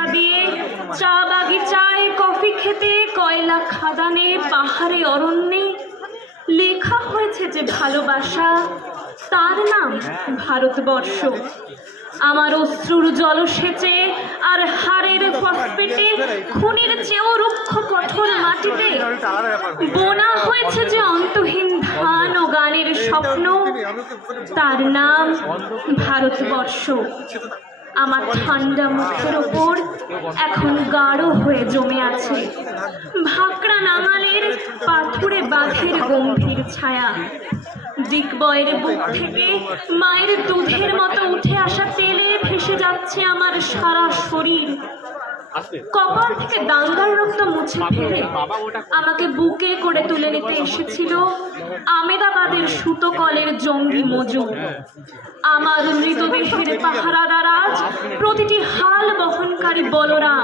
রিক্সা দিয়ে, চা বাগিচায়, কফি খেতে, কয়লা খাদানে, পাহাড়ে, অরণ্যে লেখা হয়েছে যে ভালোবাসা, তার নাম ভারতবর্ষ। আমার অশ্রুর জলসেচে আর হাড়ের ফসফেটে, খুনির চেয়েও রুক্ষ কঠোর মাটিতে বোনা হয়েছে যে অন্তহীন ধান ও গানের স্বপ্ন, তার নাম ভারতবর্ষ। আমার ঠান্ডা মুখের ওপর এখন গাঢ় হয়ে জমে আছে ভাকড়া নাঙালের পাথুরে বাঁধের গম্ভীর ছায়া। দিগ্বয়ের বুক থেকে মায়ের দুধের মতো উঠে আসা তেলে ভেসে যাচ্ছে আমার সারা শরীর। কপাল থেকে দাঙ্গার রক্ত মুছে ফেলে আমাকে বুকে করে তুলে নিতে এসেছিল আমেদাবাদের সুতো কলের জঙ্গি মজু। আমার মৃতদেহের পাহারাদার আজ প্রতিটি হাল বহনকারী বলরাম।